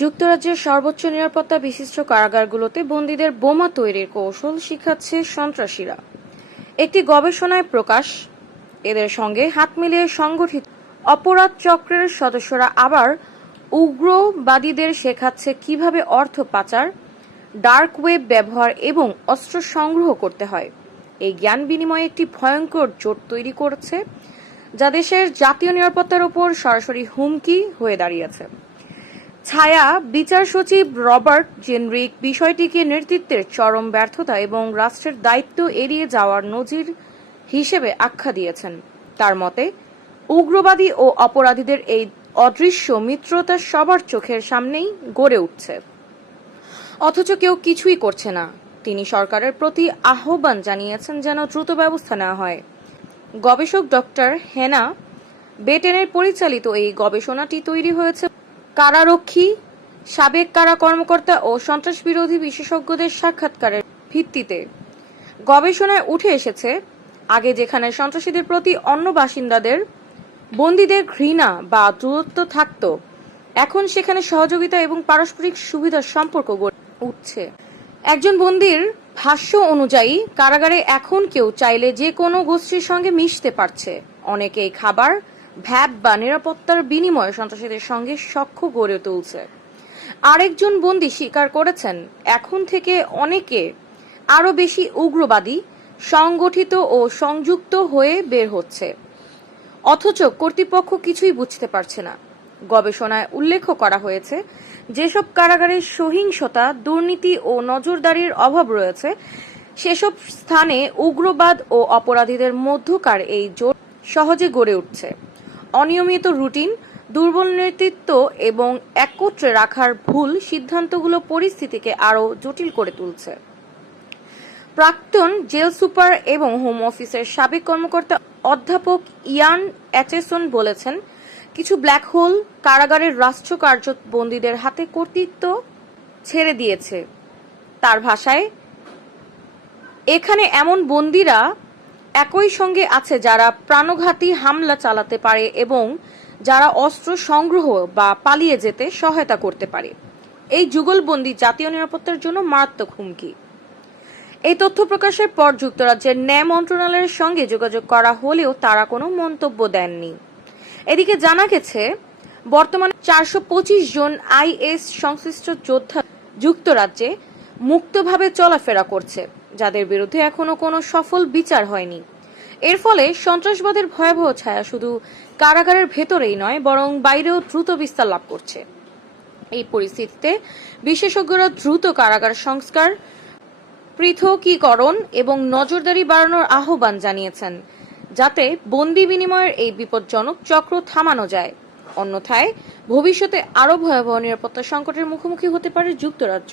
যুক্তরাজ্যের সর্বোচ্চ নিরাপত্তা বিশিষ্ট কারাগারগুলোতে বন্দীদের বোমা তৈরির কৌশল শিখাচ্ছে সন্ত্রাসীরা। একটি গবেষণায় প্রকাশ, এদের সঙ্গে হাত মিলিয়ে সংগঠিত অপরাধ চক্রের সদস্যরা আবার উগ্রবাদীদের শেখাচ্ছে কীভাবে অর্থ পাচার, ডার্ক ওয়েব ব্যবহার এবং অস্ত্র সংগ্রহ করতে হয়। এই জ্ঞান বিনিময়ে একটি ভয়ঙ্কর জোট তৈরি করছে, যা দেশের জাতীয় নিরাপত্তার উপর সরাসরি হুমকি হয়ে দাঁড়িয়েছে। ছায়া, বিচার সচিব রবার্ট জেনরিক, বিষয়টিকে নেতৃত্বের চরম ব্যর্থতা এবং রাষ্ট্রের দায়িত্ব এড়িয়ে যাওয়ার নজির হিসেবে আখ্যা দিয়েছেন। তার মতে, উগ্রবাদী ও অপরাধীদের এই অদৃশ্য মিত্রতা সবার চোখের সামনেই গড়ে উঠছে। অথচ কেউ কিছুই করছে না। তিনি সরকারের প্রতি আহ্বান জানিয়েছেন যেন দ্রুত ব্যবস্থা নেওয়া হয়। গবেষক ডক্টর হেনা বেটেনের পরিচালিত এই গবেষণাটি তৈরি হয়েছে কারারক্ষী, সাবেক কারা কর্মকর্তা ও সন্ত্রাস বিরোধী বিশেষজ্ঞদের সাক্ষাৎকারের ভিত্তিতে গবেষণায় উঠে এসেছে, আগে যেখানে সন্ত্রাসীদের প্রতি অন্য বাসিন্দাদের বন্দীদের ঘৃণা বা দূরত্ব থাকত, এখন সেখানে সহযোগিতা এবং পারস্পরিক সুবিধার সম্পর্ক গড়ে উঠছে। একজন বন্দির ভাষ্য অনুযায়ী, কারাগারে এখন কেউ চাইলে যে কোনো গোষ্ঠীর সঙ্গে মিশতে পারছে। অনেকেই খাবার ভ্যাট বা নিরাপত্তার বিনিময়ে সন্ত্রাসীদের সঙ্গে সখ্য গড়ে তুলছে। আরেকজন বন্দী স্বীকার করেছেন, এখন থেকে অনেকে আরও বেশি উগ্রবাদী, সংগঠিত ও সংযুক্ত হয়ে বের হচ্ছে। অথচ কর্তৃপক্ষ কিছুই বুঝতে পারছে না। গবেষণায় উল্লেখ করা হয়েছে, যেসব কারাগারে সহিংসতা, দুর্নীতি ও নজরদারির অভাব রয়েছে, সেসব স্থানে উগ্রবাদ ও অপরাধীদের মধ্যকার এই জোট সহজে গড়ে উঠছে। অনিয়মিত রুটিন, দুর্বল নেতৃত্ব এবং একত্রে রাখার ভুল সিদ্ধান্তগুলো পরিস্থিতিকে আরও জটিল করে তুলছে। প্রাক্তন জেল সুপার এবং হোম অফিসের সাবেক কর্মকর্তা অধ্যাপক ইয়ান অ্যাচেসন বলেছেন, কিছু ব্ল্যাক হোল কারাগারের রাষ্ট্র কার্য বন্দীদের হাতে কর্তৃত্ব ছেড়ে দিয়েছে। তার ভাষায়, এখানে এমন বন্দীরা একই সঙ্গে আছে যারা প্রাণঘাতী হামলা চালাতে পারে এবং যারা অস্ত্র সংগ্রহ বা পালিয়ে যেতে সহায়তা করতে পারে। এই যুগলবন্দি জাতীয় নিরাপত্তার জন্য মারাত্মক হুমকি। এই তথ্য প্রকাশের পর যুক্তরাজ্যের ন্যায় মন্ত্রণালয়ের সঙ্গে যোগাযোগ করা হলেও তারা কোনো মন্তব্য দেননি। এদিকে জানা গেছে, বর্তমানে চারশো পঁচিশ জন আইএস সংশ্লিষ্ট যোদ্ধা যুক্তরাজ্যে মুক্তভাবে চলাফেরা করছে। যাদের বিরুদ্ধে এখনও কোনো সফল বিচার হয়নি। এর ফলে সন্ত্রাসবাদের ভয়াবহ ছায়া শুধু কারাগারের ভেতরেই নয়, বরং বাইরেও দ্রুত বিস্তার লাভ করছে। এই পরিস্থিতিতে বিশেষজ্ঞরা দ্রুত কারাগার সংস্কার, পৃথকীকরণ এবং নজরদারি বাড়ানোর আহ্বান জানিয়েছেন, যাতে বন্দি বিনিময়ের এই বিপজ্জনক চক্র থামানো যায়। অন্যথায় ভবিষ্যতে আরও ভয়াবহ নিরাপত্তা সংকটের মুখোমুখি হতে পারে যুক্তরাজ্য।